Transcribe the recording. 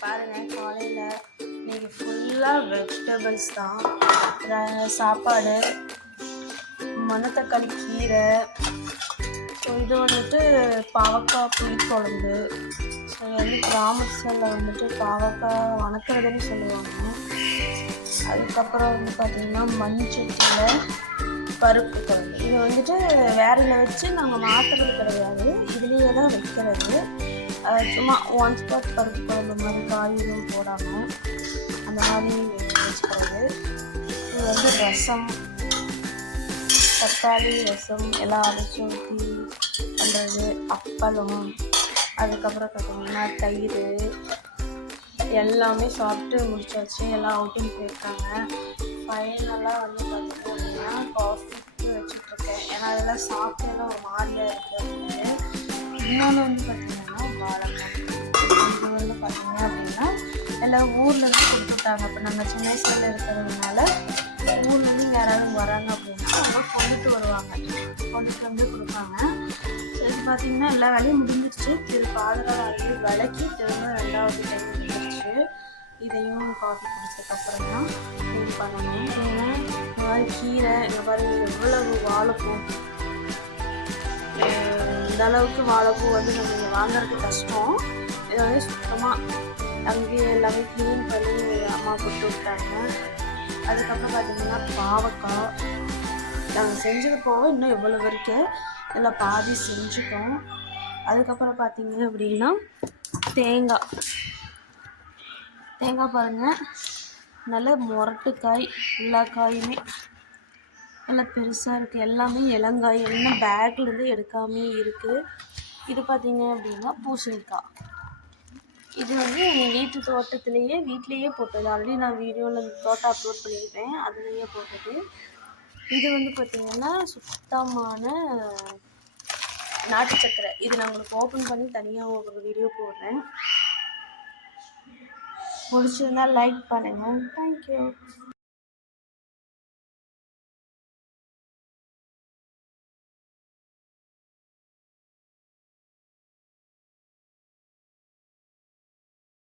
பாருங்கள் காலையில் இன்றைக்கி ஃபுல்லாக வெஜிடபிள்ஸ் தான். சாப்பாடு, மணத்தக்காளி கீரை, இது வந்துட்டு பாவக்காய் புளிக்குழம்பு. ஸோ இது வந்து கிராமத்தில் வந்துட்டு பாவக்காய் வணக்கிறதுன்னு சொல்லுவாங்க. அதுக்கப்புறம் வந்து பார்த்திங்கன்னா மண்சட்டியில் பருப்பு குழம்பு. இது வந்துட்டு வேறையில் வச்சு நாங்கள் மாற்றுறது கிடையாது, இதுலேயே தான் வைக்கிறது. சும்மா ஒன் ஸ்பாட் பருப்பு குழம்பு மாதிரி காயும் போடாமல் அந்த மாதிரி வச்சுக்கிறது. இது வந்து ரசம், தக்காளி ரசம் எல்லாம் அரைச்சி ஊற்றி பண்ணுறது. அப்பளம், அதுக்கப்புறம் பார்த்திங்கன்னா தயிர் எல்லாமே சாப்பிட்டு முடிச்சாச்சு. எல்லாம் அவுட்டிங் போயிருக்காங்க. ஃபைனலாக வந்து பார்த்திங்க அப்படின்னா காஃபிக்கு வச்சுட்ருக்கேன். ஏன்னா அதெல்லாம் சாப்பிட்டெல்லாம் ஒரு மாதிரியாக இருக்குது அப்படின்னு. இன்னொன்று வந்து பார்த்திங்கன்னா வாழைக்காய். இது வந்து பார்த்திங்க அப்படின்னா எல்லாம் ஊர்லேருந்து கொடுத்துட்டாங்க. இப்போ நாங்கள் சின்ன வயசில் இருக்கிறதுனால ஊர்லேருந்து யாராவது வராங்க அப்படின்னா அவங்க கொண்டுட்டு வருவாங்க, கொண்டுட்டு வந்து கொடுப்பாங்க. இது பார்த்திங்கன்னா எல்லா வேலையும் முடிஞ்சிடுச்சு. பாதராக அரைச்சி விளக்கி திரும்ப 2வது டைம் முடிஞ்சிடுச்சு. இதையும் காஃபி குடிச்சதுக்கப்புறம் தான் இது பண்ணணும். ஏன்னா இந்த மாதிரி கீரை, இந்த மாதிரி எவ்வளவு வாழைப்பூ, இந்த அளவுக்கு வாழைப்பூ வந்து நம்ம இங்கே வாங்குறது கஷ்டம். இதை வந்து சுத்தமாக அங்கேயே எல்லாமே க்ளீன் பண்ணி அம்மா கொடுத்து விட்டாங்க. அதுக்கப்புறம் பார்த்திங்கன்னா பாவக்காய் நாங்கள் செஞ்சது போக இன்னும் எவ்வளோ வரைக்கும் எல்லாம் பாதி செஞ்சுட்டோம். அதுக்கப்புறம் பார்த்திங்க அப்படின்னா தேங்காய் பாருங்கள், நல்ல முரட்டுக்காய், எல்லா காயுமே நல்லா பெருசாக இருக்குது. எல்லாமே இளங்காய், எல்லாம் பேக்லேருந்து எடுக்காமே இருக்குது. இது பார்த்திங்க அப்படின்னா பூசணிக்காய். இது வந்து எங்கள் வீட்டு தோட்டத்துலேயே வீட்லேயே போட்டது. ஆல்ரெடி நான் வீடியோவில் தோட்டம் அப்லோட் பண்ணியிருப்பேன், அதுலேயே போட்டது. இது வந்து பார்த்திங்கன்னா சுத்தமான நாட்டு சக்கரை. இது நான் உங்களுக்கு ஓப்பன் பண்ணி தனியாக ஒரு வீடியோ போடுறேன். பிடிச்சிருந்தால் லைக் பண்ணுங்கள். தேங்க்யூ.